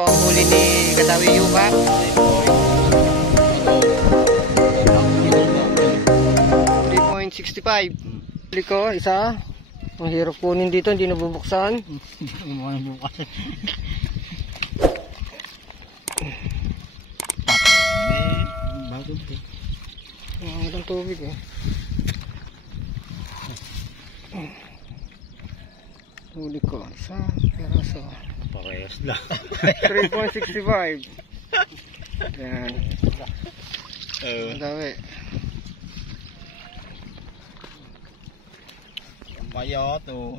po ang huli ni Kadawi Yuka. 3.65. Huli ko, isa. Ang hirap kunin dito, hindi nabubuksan. Ang tubig eh. Huli ko, isa, peraso. Parehas lang. 3.65. Yan. Ang dami. Ang bayot o.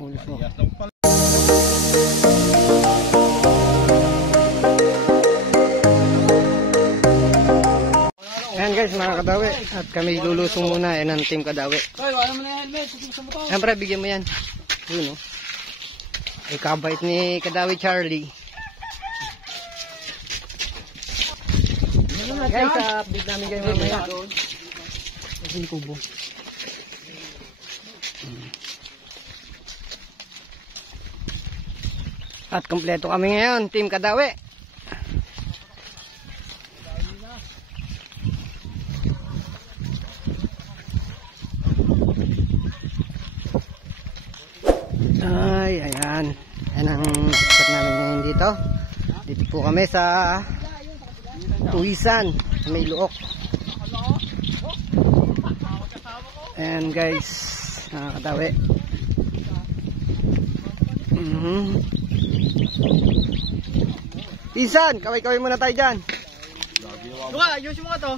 Huli ko. Parehas lang pala. Ayan guys, mga Kadawi. At kami lulusong muna ng Team Kadawi. Ayan pre, bigyan mo yan. Yun o. Ay kabait ni Kadawi Charlie. Guys, update namin kayo mamaya. Kasi yung kubo. At kompleto kami ngayon, Team Kadawi. Ay, ayan. Ayan ang spot namin ngayon dito. Dito po kami sa Tuwisan, may Luok. Ayan guys, nakakatawi. Pinsan, kaway-kaway muna tayo dyan. Ayusin mo nga to.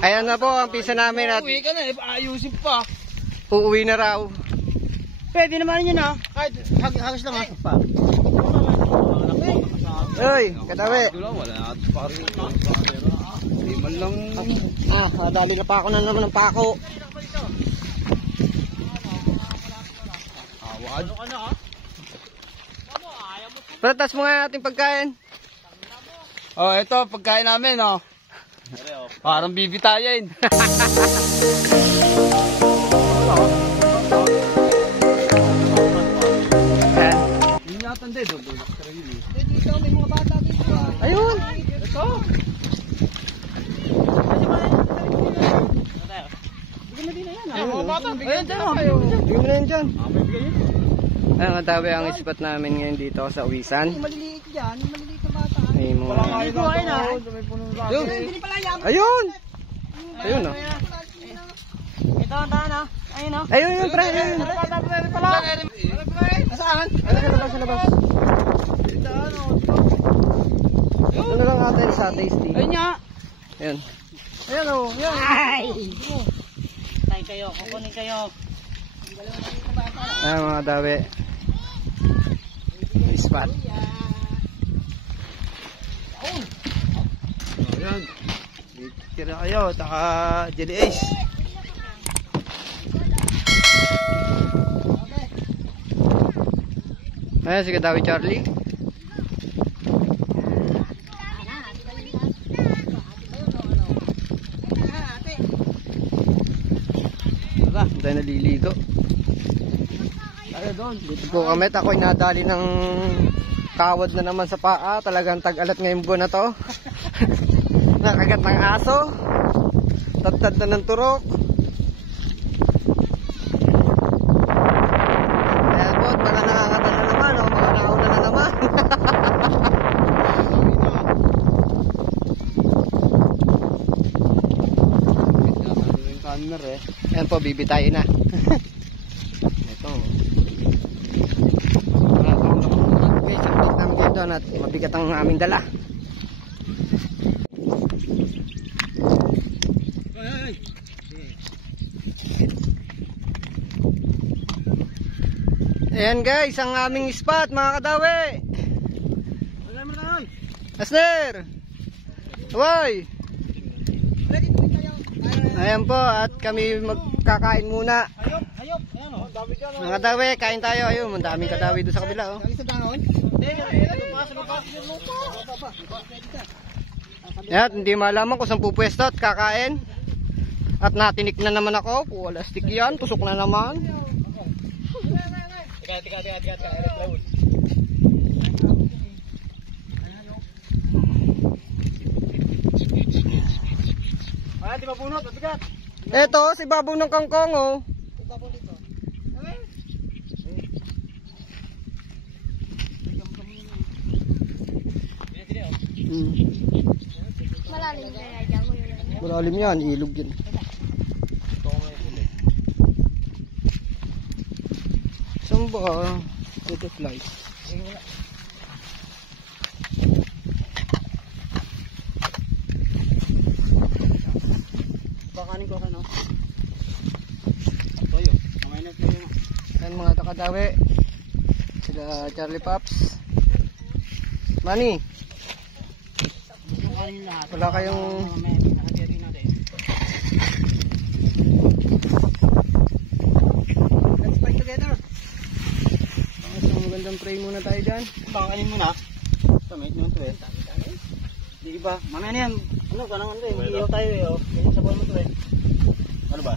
Ayan na po ang pinsan namin at Uwi ka na, ayusin pa. uuwi na raw. Pwede naman yun ha. Kahit hagis lang ha. Uy, Kadawi. Wala na pari. Hindi man lang. Dali na pa ako na naman ng pako. Awad. Ano ka na ha? Pratas mo nga ating pagkain. Oh, ito pagkain namin oh. Parang bibitayin. Hindi natin din. Dito may mga bata dito. Ayun. Ito. Mga bata, bigyan dyan kayo. Bigyan mo na yan dyan. Ayan, Kadawi ang spot namin ngayon dito sa Uwisan. Maliliit dyan, maliliit na bata. May mga... Ayun. Ayun! Ayun o. Ito ang daan ha. Ayun o. Ayun yun, pre. Ayun. Nasaan? Sa labas. Ito na lang natin sa tasty. Ayun nga. Ayun. Ayun o. Ay! Tayo kayo, kukunin kayo. Ayan mga Kadawi. May spot. Ayan. Tira kayo, taka Jelly Ace. Ayan si Kadawi Charlie. Wala, tayo naliligo. Dito po kami, ako'y nadali ng kawad na naman sa paa. Talagang tag-alat ngayong buwan na to. Nakagat ng aso. Tad-tad na ng turok. Ayan po, baka nakakata na naman o baka nakauna na naman. Ayan po, bibitayin na. Ito. Okay, submit namin dito at mabigat ang aming dala. Ayan guys, ang aming spot mga Kadawi. Asner! Hoy! Ayan po, at kami magkakain muna. Hayop, ayan o. Mga Kadawi, kain tayo. Ayun, ang daming Kadawi doon sa kabila. Oh. Galing sa dahon? Ayan, hindi malaman kung saan pupwesto at kakain. At natinik na naman ako. Wala stick yan, tusok na naman. Tika. Ah, di ba bunot? Mabigat. Eto, si Babaw ng kangkong, oh. Hmm. Malalim kaya dyan mo yun. Malalim yan, ilog yan. Saan ba? Butterfly. Bakanin ko no. Toyo. Kamay na toyo. Yan mga takadawi. Sila Charlie Pops. Manny, Yung kanin lahat. wala kayong... May nakatiri natin. Let's fight together. So, magandang pray muna tayo dyan. Bakanin mo na. Samait naman to eh. Di ba? Mamaya na yan. Ano ka naman to eh. Mag-iyaw tayo eh. Oh. Ganyan sa buwan mo to eh. Ano ba?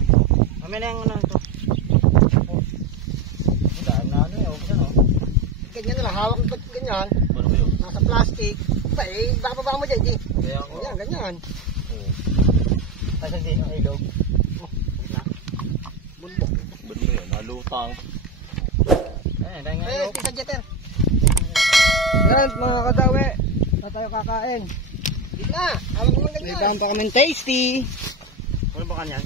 Mamaya na yung ano to. Daan na ano eh. Okay na no. Ganyan na lang, hawak ng ganyan. Ano ba yun? Nasa plastic. Ba, eh, bababa mo dyan, di. Kaya ako. Ganyan, ganyan. Kasi din ang ilog. Oh, gitna. Bulbok. Ba't mo yun? Nalutang. Eh, dahil nga ilog. Pisa jeter. Yan, mga kadawi. Na tayo kakain. Gitna, hawak mo ng May ganyan. bahan pa kami tasty. Ano ba kanyan?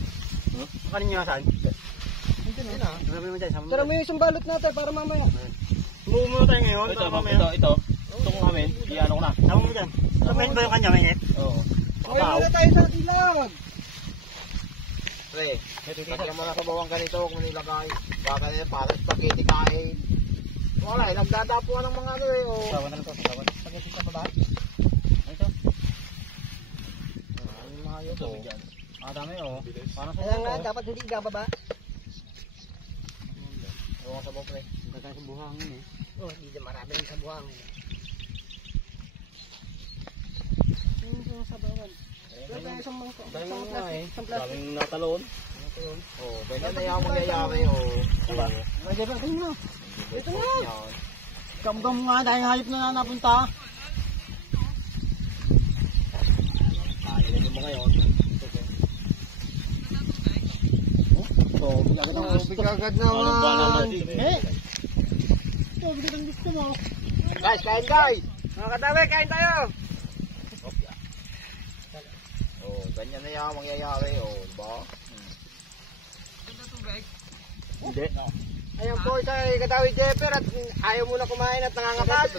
Kanin nyo saan? Andun na. Sabi mo dyan. Tara mo yung isang balot natin para mamaya. Buo mo tayo ngayon. Ito. Ito ko kami. Iyan ko na. Sama mo dyan. Samayin ba yung kanya, Mingit? Oo. Ngayon muna tayo sa dilag. Pre, lagyan mo na sa bawang ganito kung nilagay. Baka na para spaghetti kain. Wala eh, nagdadapuan ng mga ano eh. Sawan na lang ito, sawan. Spaghetti sa baba. Ito. Ano yung mga yun? Dami oh. Parang sa Kaya nga, dapat hindi gababa. Ewan sa bawang pre. Nagkakain sa buhangin eh. Oh, hindi na marami rin sa buhangin. Yung sabawan. Pero tayo isang mangko. Isang plastic. Isang plastic. Daming natalon. Oh, ganyan na yung mangyayari oh. Diba? Lagyan ba? Tingnan mo. Ito na. Kamgam nga dahil hayop na napunta. Kain na mo ngayon. Oh, Bigagad naman. Eh. Oh, bigyan gusto mo. Guys, kain guys. Mga katabi, kain tayo. Oh, ganyan na yung mangyayari oh, diba? Hindi. Ayan po sa Katawi Jeffer at ayaw muna kumain at nangangapag.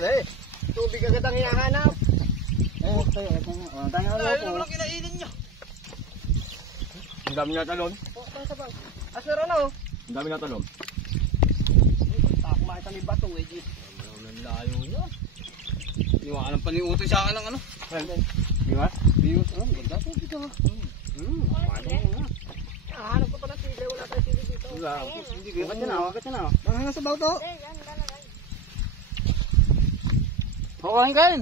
Tubig agad ang hinahanap. Eh, tayo na po. kinainin nyo. Ang dami na talon. Asar ano? Ang dami na talon. Kumain kami batong eh. Ang layo niya. Iwanan pa ni Utoy sa akin ng ano. Di ba? Views, ganda po dito. Hanap ko pa ng sili, wala tayong sili dito. Hindi ko. Wakat na, wakat na. Nangangas sa baw to. Kain kain.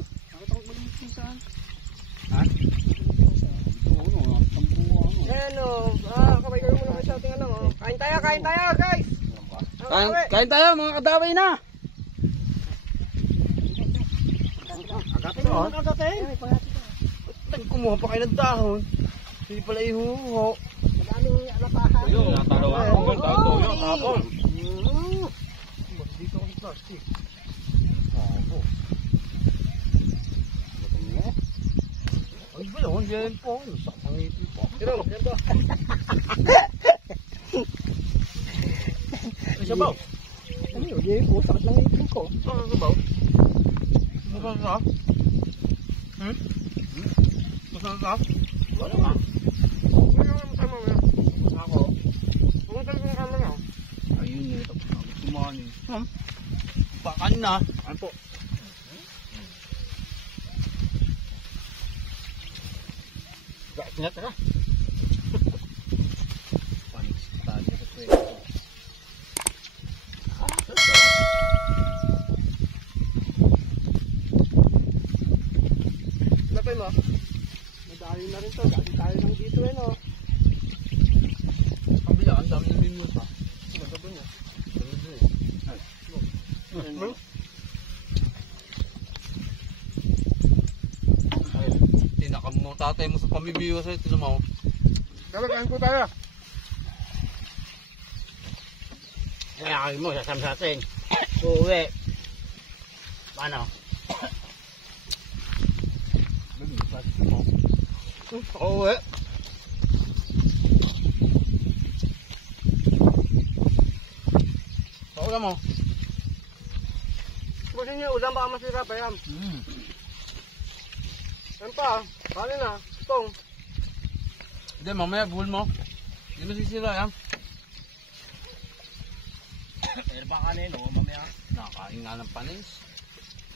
Ha? Ayan o, kamay kayo muna sa ating ano. Kain tayo guys. Kain tayo mga kadaway na. Agatin mo. Agatin. Kumuha pa kayo ng dahon. Hindi pala ihuho. Madaming alapahan. Tapon. Dito ang plastic. Ay ba yun? Yan po. Sakang ipin po. Pero, yan po. Ay sabaw. Ano yun? Yan po, sakit lang ipin ko. Saan sabaw? Masal ka? Masal ka? Wala ka. Ako. Ayun yun. Kumain. Pakan na. Ano po? Gait na tara. Panik sa tayo sa pwede. Lapay mo. Madali na rin to. Dati tayo lang dito eh no. Kabila, ang dami ng mimute pa. Magabo niya. tatay mo sa pambibiwas ay tinan mo. Kain po tayo. Kaya mo, sasama sa atin. Uwi. Paano? Uwi. Paulam mo. Gusto niyo ulam baka masira pa yan. Yan pa, paano na? Tong. Hindi, mamaya buhol mo. Hindi mo sisira yan. Pero baka na yun, mamaya. Nakain nga ng panis.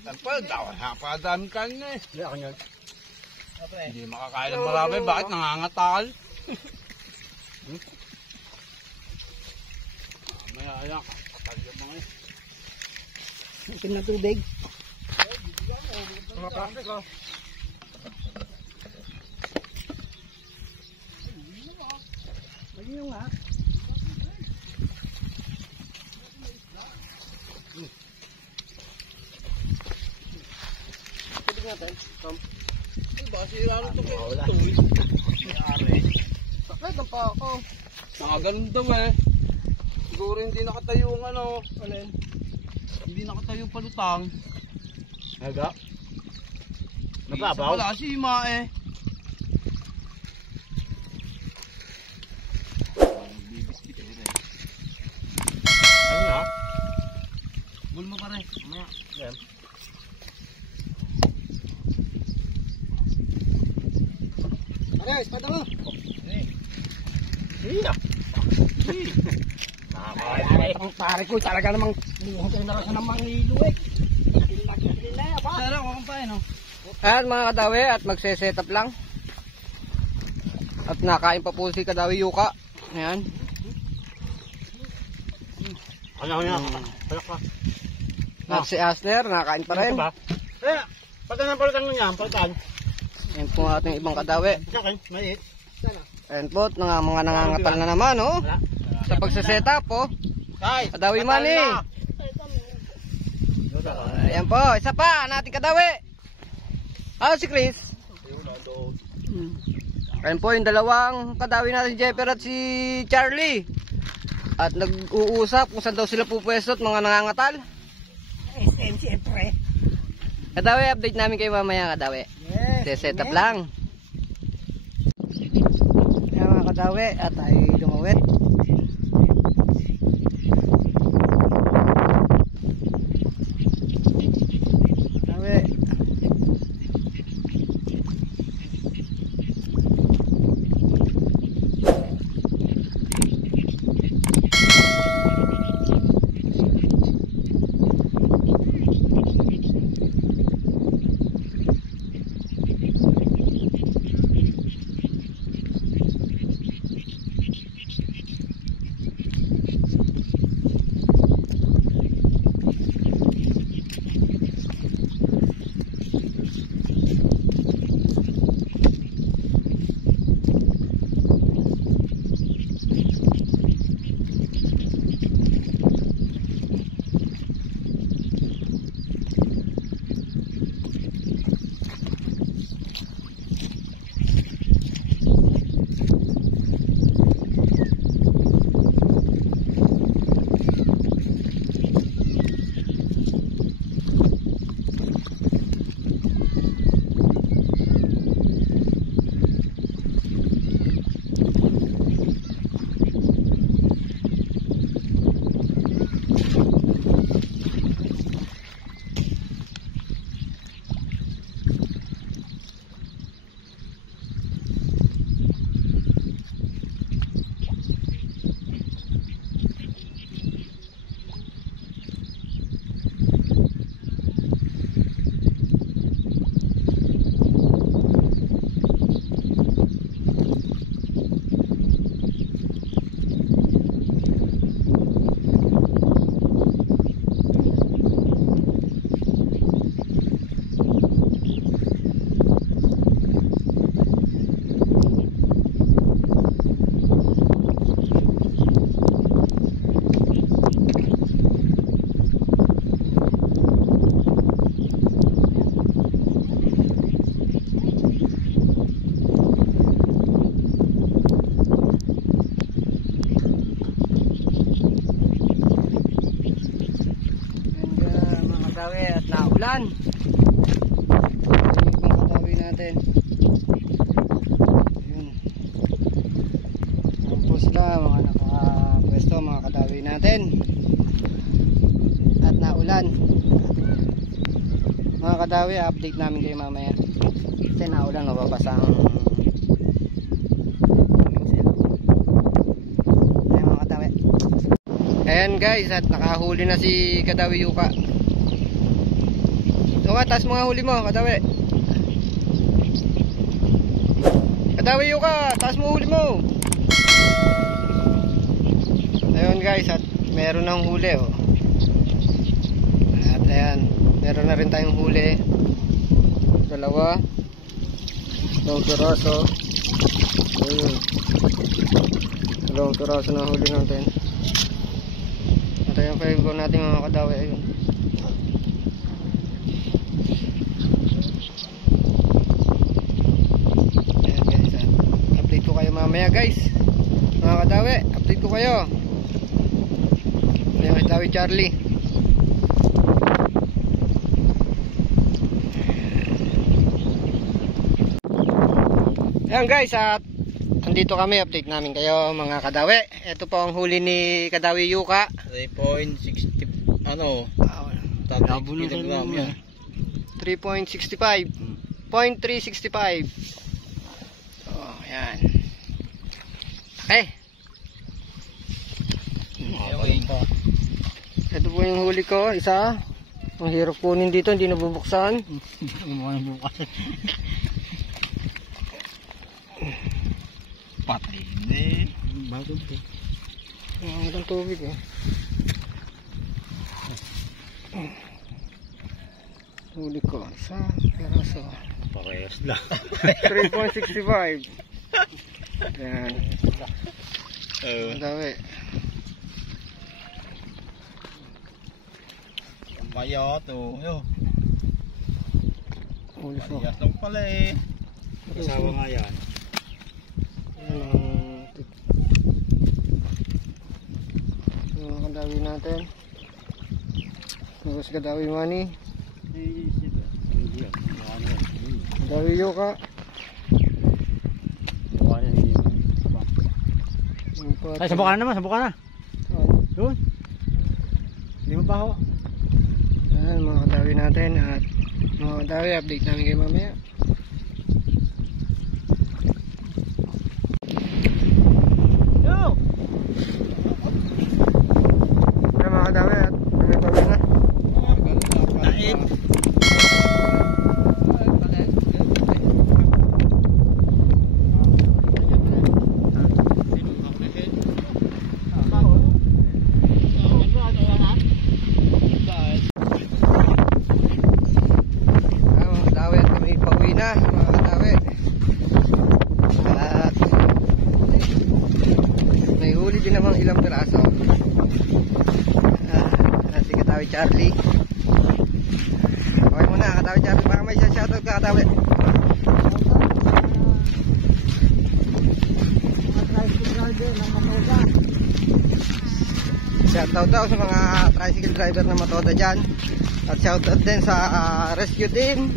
Napakadaming kain na eh. Hindi ako yun. Hindi makakain ng marami. Bakit nangangatal? Mamaya ayan. Kapal yung mga eh. Itim na tubig. Mga plastic oh. Ayun nga. Tubig natin. Tom. Diba, sira rin ito kayo. Sakit ang pa ako. Nakaganon daw eh. Siguro hindi nakatayo ang ano. Alin? Hindi nakatayo yung palutang. Aga. Isa pala si Ima eh. Ano na? Bul mo pare. Mamaya. Yan. Pare, espada mo. Iya. Ay, ang pare ko talaga namang buhok na rin ng mangilo eh. Tara, kukumpain no. Ayan mga kadawi at magse-set up lang. At nakain pa po si Kadawi Yuka. Ayan. Ano na? Palak ka. At si Asner nakain pa rin. Ba? Eh, pagka napalitan mo niyan, palitan. Ayan po ang ating ibang kadawi. Sakin, maliit. Ayan po, mga nangangatal na naman oh. Wala. Sa pagse-set up oh. Kay, Kadawi Manny. Ayan po, isa pa ang ating kadawi. Ah, si Chris. Ayan po yung dalawang kadawi natin, Jeffer at si Charlie. At nag-uusap kung saan daw sila pupwesto at mga nangangatal. SM siyempre. Kadawi, update namin kayo mamaya kadawi. Yes. Set up lang. Ayan mga kadawi at ay lumawit. Kadawi. kadawi at naulan. Ayun yung kadawi natin. Ayun. Tapos lang mga nakapwesto mga kadawi natin. At naulan. Mga kadawi, update namin kayo mamaya. Kasi naulan, mababasa ang ayan guys, at nakahuli na si Kadawi Yuka. Yuka, taas mo nga huli mo, Kadawi. Kadawi Yuka, taas mo huli mo. Ayun guys, at meron ng huli oh. At ayan, meron na rin tayong huli. Dalawa. Dalawang piraso. Ayun. Dalawang piraso na huli natin. Ito yung 5 go natin mga kadawi. Ayun. Ayan guys, update ko kayo mamaya guys. Mga kadawi, update ko kayo. Ito yung kadawi Charlie. Ayan guys, at andito kami, update namin kayo mga kadawi. Ito po ang huli ni Kadawi Yuka. 3.60 ano? Kilogram yan. 3.65. 0.365. Oh, ayan. Okay. Ito po yung huli ko, isa. Ang hirap kunin dito, hindi nabubuksan. Patay hindi. Bagod eh. Ang itong tubig eh. Huli ko, isa, peraso. Parehas lang. 3.65. Ayan. Ang dami. Ang bayot oh. Huli ko. Parehas lang pala eh. Kasawa nga yan. Mga kadawi natin. Tapos Kadawi Money. Kadawi Yuka. Ay, sabukan na naman, sabukan na. Doon. Hindi mo pa ako. Ayan mga kadawi natin. At mga kadawi, update namin kayo mamaya. Mga kadawi, at kami pa na. Namang ilang piraso. Si Kadawi Charlie. Okay muna Kadawi Charlie, baka may shoutout ka Kadawi. Shoutout daw sa mga tricycle driver na matoda dyan. At shoutout din sa rescue team,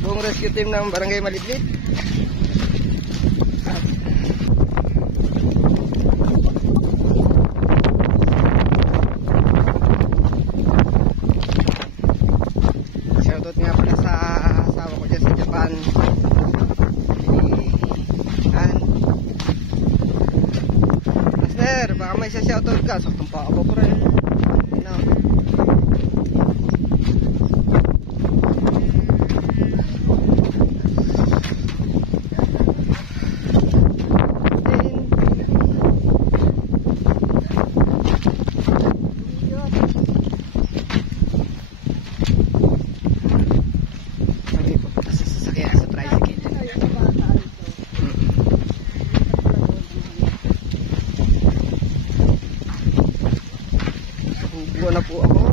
buong rescue team ng Barangay Malitlit. Shoutout nga pala sa asawa ko dyan sa Japan, Master, baka may shoutout ka. Saktong pa ako pre. Na po ako.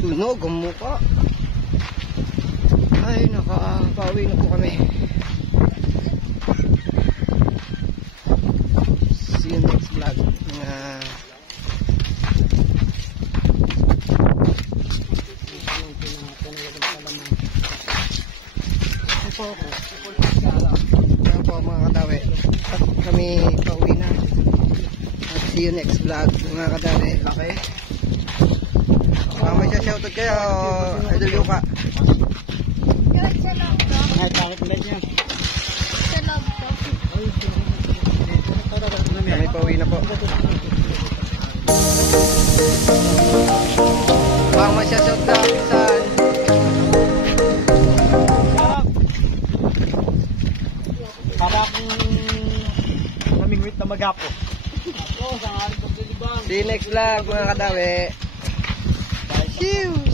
Sunog ang mukha. Ay, nakabawi na po kami. At kami pauwi na. At see you next vlog mga kadawi. Laki. May shoutout kayo, Idol Yuka. Kahit bakit ulit niya. Kami pauwi na po. Bang may shoutout ka saan? Para akong namingwit na magapo. Ako, sa aling pagdilibang. See you next vlog mga kadawi. See you!